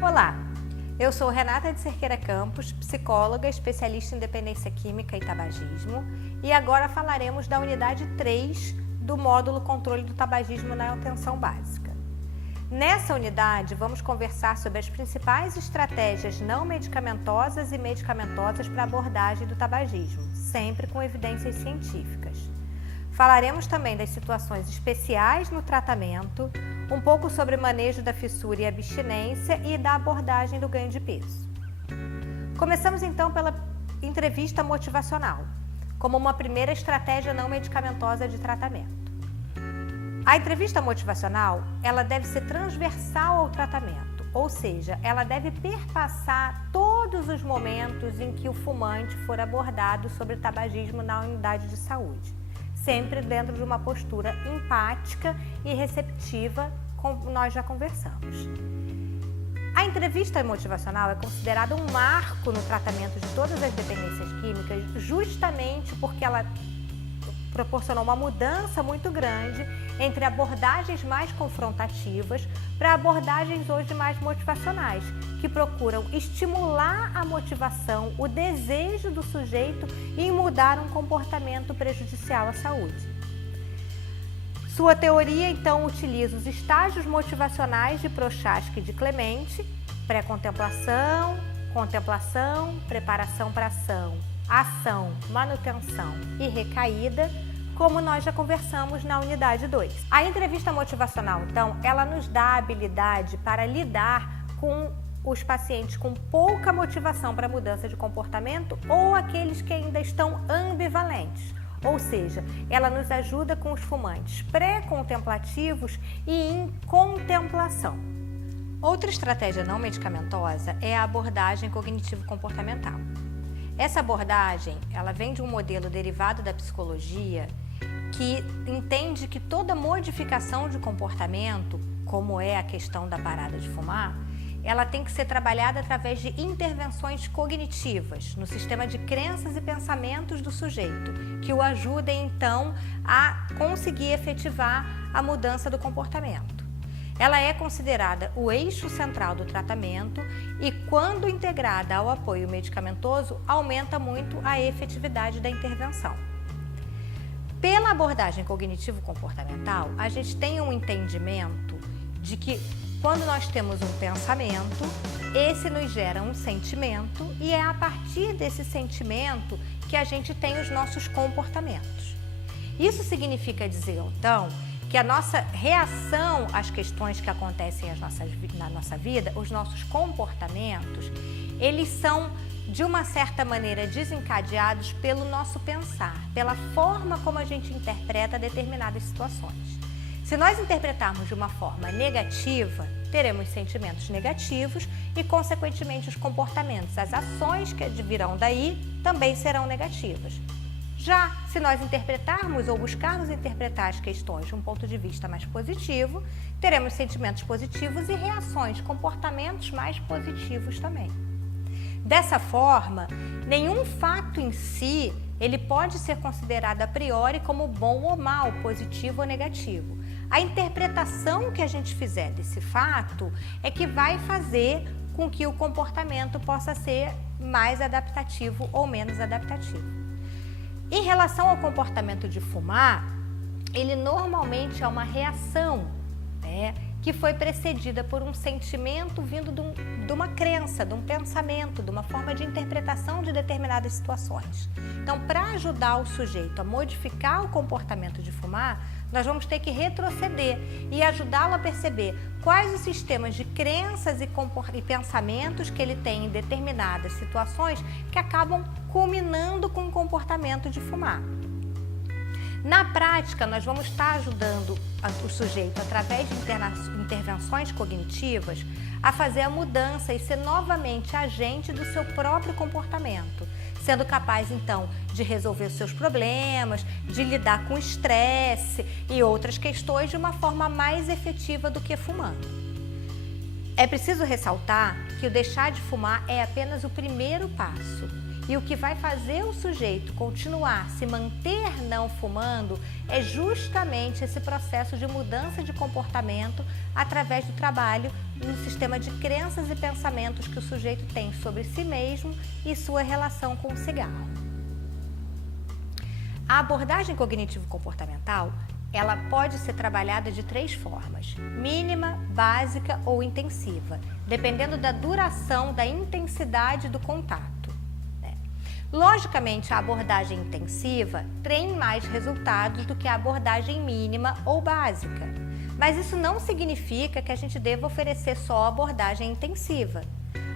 Olá, eu sou Renata de Cerqueira Campos, psicóloga, especialista em dependência química e tabagismo, e agora falaremos da unidade 3 do módulo Controle do Tabagismo na Atenção Básica. Nessa unidade, vamos conversar sobre as principais estratégias não medicamentosas e medicamentosas para a abordagem do tabagismo, sempre com evidências científicas. Falaremos também das situações especiais no tratamento, um pouco sobre o manejo da fissura e abstinência e da abordagem do ganho de peso. Começamos então pela entrevista motivacional, como uma primeira estratégia não medicamentosa de tratamento. A entrevista motivacional, ela deve ser transversal ao tratamento, ou seja, ela deve perpassar todos os momentos em que o fumante for abordado sobre tabagismo na unidade de saúde, sempre dentro de uma postura empática e receptiva, como nós já conversamos. A entrevista motivacional é considerada um marco no tratamento de todas as dependências químicas, justamente porque ela proporcionou uma mudança muito grande entre abordagens mais confrontativas para abordagens hoje mais motivacionais, que procuram estimular a motivação, o desejo do sujeito em mudar um comportamento prejudicial à saúde. Sua teoria, então, utiliza os estágios motivacionais de Prochaska e de Clemente: pré-contemplação, contemplação, preparação para ação, manutenção e recaída, como nós já conversamos na unidade 2. A entrevista motivacional, então, ela nos dá a habilidade para lidar com os pacientes com pouca motivação para mudança de comportamento ou aqueles que ainda estão ambivalentes. Ou seja, ela nos ajuda com os fumantes pré-contemplativos e em contemplação. Outra estratégia não medicamentosa é a abordagem cognitivo-comportamental. Essa abordagem, ela vem de um modelo derivado da psicologia que entende que toda modificação de comportamento, como é a questão da parada de fumar, ela tem que ser trabalhada através de intervenções cognitivas no sistema de crenças e pensamentos do sujeito, que o ajudem então a conseguir efetivar a mudança do comportamento. Ela é considerada o eixo central do tratamento e, quando integrada ao apoio medicamentoso, aumenta muito a efetividade da intervenção. Pela abordagem cognitivo-comportamental, a gente tem um entendimento de que quando nós temos um pensamento, esse nos gera um sentimento e é a partir desse sentimento que a gente tem os nossos comportamentos. Isso significa dizer, então, que a nossa reação às questões que acontecem na nossa vida, os nossos comportamentos, eles são, de uma certa maneira, desencadeados pelo nosso pensar, pela forma como a gente interpreta determinadas situações. Se nós interpretarmos de uma forma negativa, teremos sentimentos negativos e, consequentemente, os comportamentos, as ações que virão daí também serão negativas. Já se nós interpretarmos ou buscarmos interpretar as questões de um ponto de vista mais positivo, teremos sentimentos positivos e reações, comportamentos mais positivos também. Dessa forma, nenhum fato em si ele pode ser considerado a priori como bom ou mal, positivo ou negativo. A interpretação que a gente fizer desse fato é que vai fazer com que o comportamento possa ser mais adaptativo ou menos adaptativo. Em relação ao comportamento de fumar, ele normalmente é uma reação, que foi precedida por um sentimento vindo de uma crença, de um pensamento, de uma forma de interpretação de determinadas situações. Então, para ajudar o sujeito a modificar o comportamento de fumar, nós vamos ter que retroceder e ajudá-lo a perceber quais os sistemas de crenças e pensamentos que ele tem em determinadas situações que acabam culminando com o comportamento de fumar. Na prática, nós vamos estar ajudando o sujeito, através de intervenções cognitivas, a fazer a mudança e ser novamente agente do seu próprio comportamento, sendo capaz, então, de resolver os seus problemas, de lidar com o estresse e outras questões de uma forma mais efetiva do que fumando. É preciso ressaltar que o deixar de fumar é apenas o primeiro passo E o que vai fazer o sujeito continuar, se manter não fumando, é justamente esse processo de mudança de comportamento através do trabalho no sistema de crenças e pensamentos que o sujeito tem sobre si mesmo e sua relação com o cigarro. A abordagem cognitivo-comportamental, ela pode ser trabalhada de 3 formas: mínima, básica ou intensiva, dependendo da duração, da intensidade do contato. Logicamente, a abordagem intensiva tem mais resultados do que a abordagem mínima ou básica, mas isso não significa que a gente deva oferecer só a abordagem intensiva.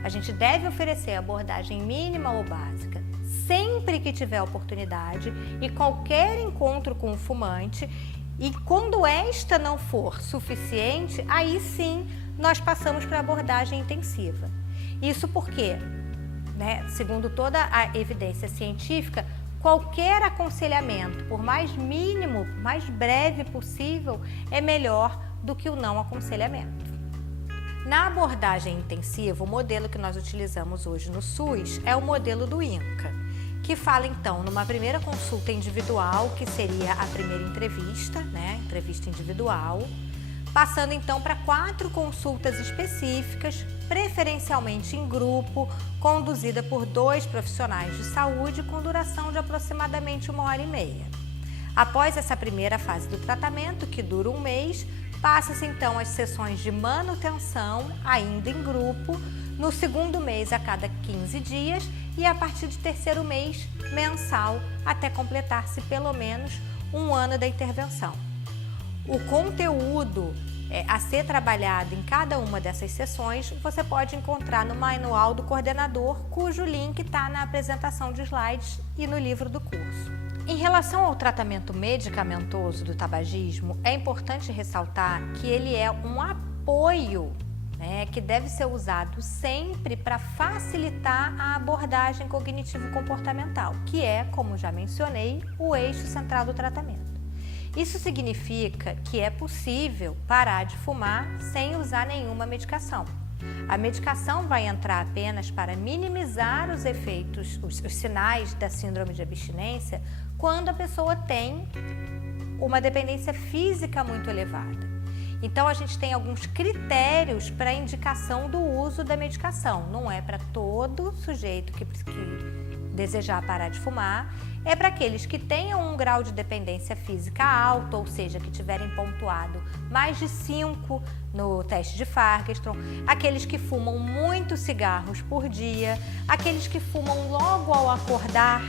A gente deve oferecer a abordagem mínima ou básica sempre que tiver oportunidade e qualquer encontro com o fumante, e quando esta não for suficiente, aí sim nós passamos para a abordagem intensiva. Isso porque, segundo toda a evidência científica, qualquer aconselhamento, por mais mínimo, mais breve possível, é melhor do que o não aconselhamento. Na abordagem intensiva, o modelo que nós utilizamos hoje no SUS é o modelo do INCA, que fala então numa primeira consulta individual, que seria a primeira entrevista, entrevista individual, passando então para 4 consultas específicas, preferencialmente em grupo, conduzida por 2 profissionais de saúde com duração de aproximadamente 1h30. Após essa primeira fase do tratamento, que dura 1 mês, passa-se então as sessões de manutenção, ainda em grupo, no 2º mês a cada 15 dias e a partir do 3º mês mensal, até completar-se pelo menos 1 ano da intervenção. O conteúdo a ser trabalhado em cada uma dessas sessões você pode encontrar no manual do coordenador, cujo link está na apresentação de slides e no livro do curso. Em relação ao tratamento medicamentoso do tabagismo, é importante ressaltar que ele é um apoio que deve ser usado sempre para facilitar a abordagem cognitivo-comportamental, que é, como já mencionei, o eixo central do tratamento. Isso significa que é possível parar de fumar sem usar nenhuma medicação. A medicação vai entrar apenas para minimizar os efeitos, os sinais da síndrome de abstinência, quando a pessoa tem uma dependência física muito elevada. Então, a gente tem alguns critérios para a indicação do uso da medicação. Não é para todo sujeito que desejar parar de fumar, é para aqueles que tenham um grau de dependência física alto, ou seja, que tiverem pontuado mais de 5 no teste de Fagerstrom, aqueles que fumam muitos cigarros por dia, aqueles que fumam logo ao acordar,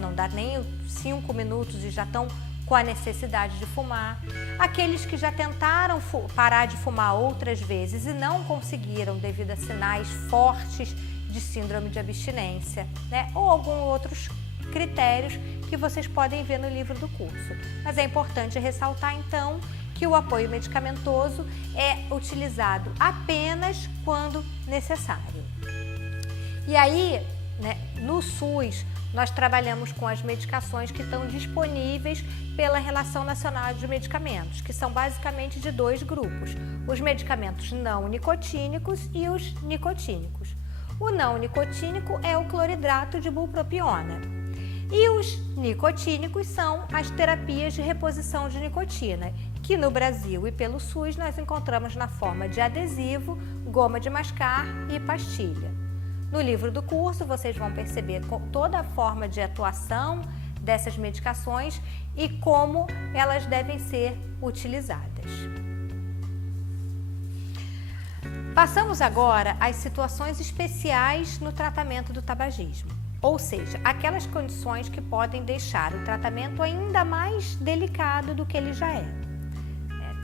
não dá nem 5 minutos e já estão com a necessidade de fumar, aqueles que já tentaram parar de fumar outras vezes e não conseguiram devido a sinais fortes de síndrome de abstinência, ou alguns outros critérios que vocês podem ver no livro do curso. Mas é importante ressaltar então que o apoio medicamentoso é utilizado apenas quando necessário. E aí, no SUS, nós trabalhamos com as medicações que estão disponíveis pela Relação Nacional de Medicamentos, que são basicamente de 2 grupos: os medicamentos não nicotínicos e os nicotínicos. O não nicotínico é o cloridrato de bupropiona. E os nicotínicos são as terapias de reposição de nicotina, que no Brasil e pelo SUS nós encontramos na forma de adesivo, goma de mascar e pastilha. No livro do curso vocês vão perceber toda a forma de atuação dessas medicações e como elas devem ser utilizadas. Passamos agora às situações especiais no tratamento do tabagismo, ou seja, aquelas condições que podem deixar o tratamento ainda mais delicado do que ele já é.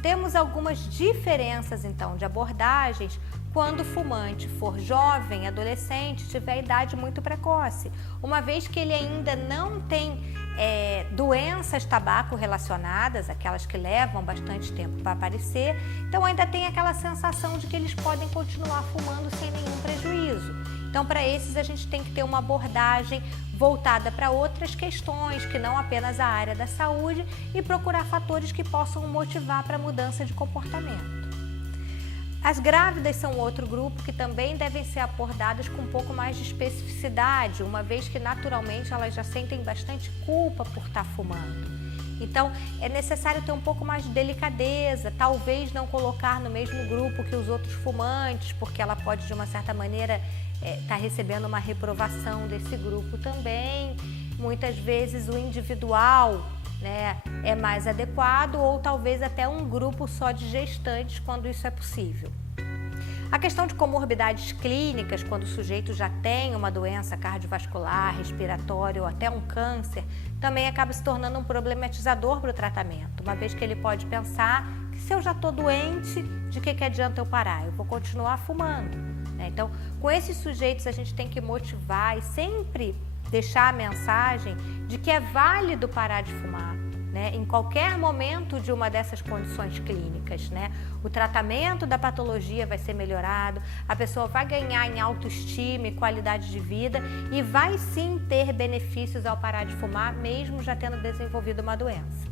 Temos algumas diferenças, então, de abordagens quando o fumante for jovem, adolescente, tiver idade muito precoce, uma vez que ele ainda não tem doenças tabaco relacionadas, aquelas que levam bastante tempo para aparecer, então ainda tem aquela sensação de que eles podem continuar fumando sem nenhum prejuízo. Então, para esses, a gente tem que ter uma abordagem voltada para outras questões, que não apenas a área da saúde, e procurar fatores que possam motivar para a mudança de comportamento. As grávidas são outro grupo que também devem ser abordadas com um pouco mais de especificidade, uma vez que naturalmente elas já sentem bastante culpa por estar fumando. Então, é necessário ter um pouco mais de delicadeza, talvez não colocar no mesmo grupo que os outros fumantes, porque ela pode, de uma certa maneira, estar recebendo uma reprovação desse grupo também. Muitas vezes o individual, né, é mais adequado, ou talvez até um grupo só de gestantes, quando isso é possível. A questão de comorbidades clínicas, quando o sujeito já tem uma doença cardiovascular, respiratória ou até um câncer, também acaba se tornando um problematizador para o tratamento, uma vez que ele pode pensar que se eu já estou doente, de que adianta eu parar? Eu vou continuar fumando, né? Então, com esses sujeitos a gente tem que motivar e sempre deixar a mensagem de que é válido parar de fumar, né, em qualquer momento de uma dessas condições clínicas, né? O tratamento da patologia vai ser melhorado, a pessoa vai ganhar em autoestima e qualidade de vida e vai sim ter benefícios ao parar de fumar, mesmo já tendo desenvolvido uma doença.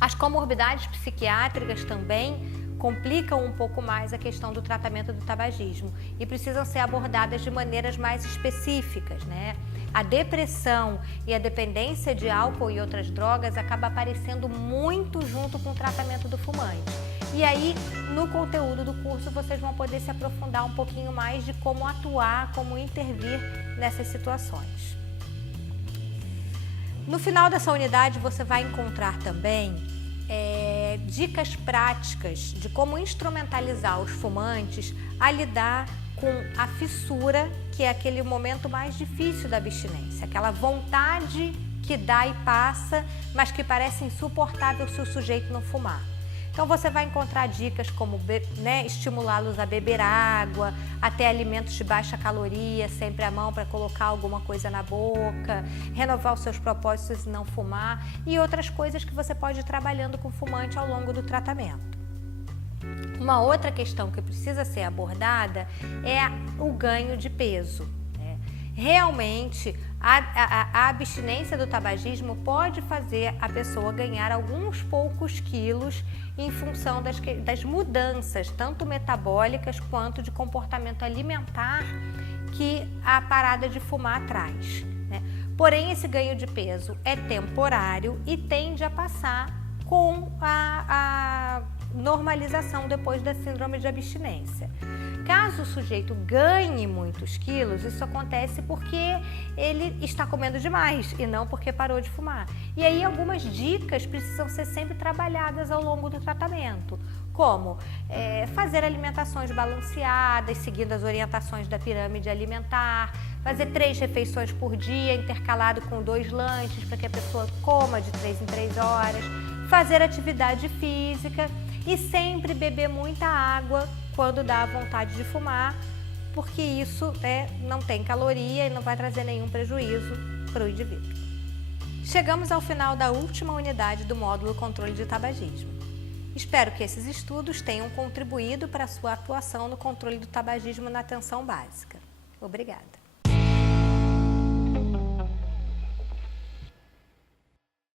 As comorbidades psiquiátricas também complicam um pouco mais a questão do tratamento do tabagismo e precisam ser abordadas de maneiras mais específicas, né? A depressão e a dependência de álcool e outras drogas acaba aparecendo muito junto com o tratamento do fumante. E aí, no conteúdo do curso, vocês vão poder se aprofundar um pouquinho mais de como atuar, como intervir nessas situações. No final dessa unidade, você vai encontrar também dicas práticas de como instrumentalizar os fumantes a lidar com a fissura, que é aquele momento mais difícil da abstinência, aquela vontade que dá e passa, mas que parece insuportável se o sujeito não fumar. Então você vai encontrar dicas como, né, estimulá-los a beber água, até alimentos de baixa caloria, sempre à mão para colocar alguma coisa na boca, renovar os seus propósitos e não fumar e outras coisas que você pode ir trabalhando com o fumante ao longo do tratamento. Uma outra questão que precisa ser abordada é o ganho de peso. Realmente, a abstinência do tabagismo pode fazer a pessoa ganhar alguns poucos quilos em função das mudanças, tanto metabólicas quanto de comportamento alimentar que a parada de fumar traz, né? Porém, esse ganho de peso é temporário e tende a passar com a normalização depois da síndrome de abstinência. Caso o sujeito ganhe muitos quilos, isso acontece porque ele está comendo demais e não porque parou de fumar. E aí algumas dicas precisam ser sempre trabalhadas ao longo do tratamento, como fazer alimentações balanceadas, seguindo as orientações da pirâmide alimentar, fazer 3 refeições por dia, intercalado com 2 lanches, para que a pessoa coma de 3 em 3 horas, fazer atividade física e sempre beber muita água quando dá vontade de fumar, porque isso não tem caloria e não vai trazer nenhum prejuízo para o indivíduo. Chegamos ao final da última unidade do módulo Controle de Tabagismo. Espero que esses estudos tenham contribuído para a sua atuação no controle do tabagismo na atenção básica. Obrigada.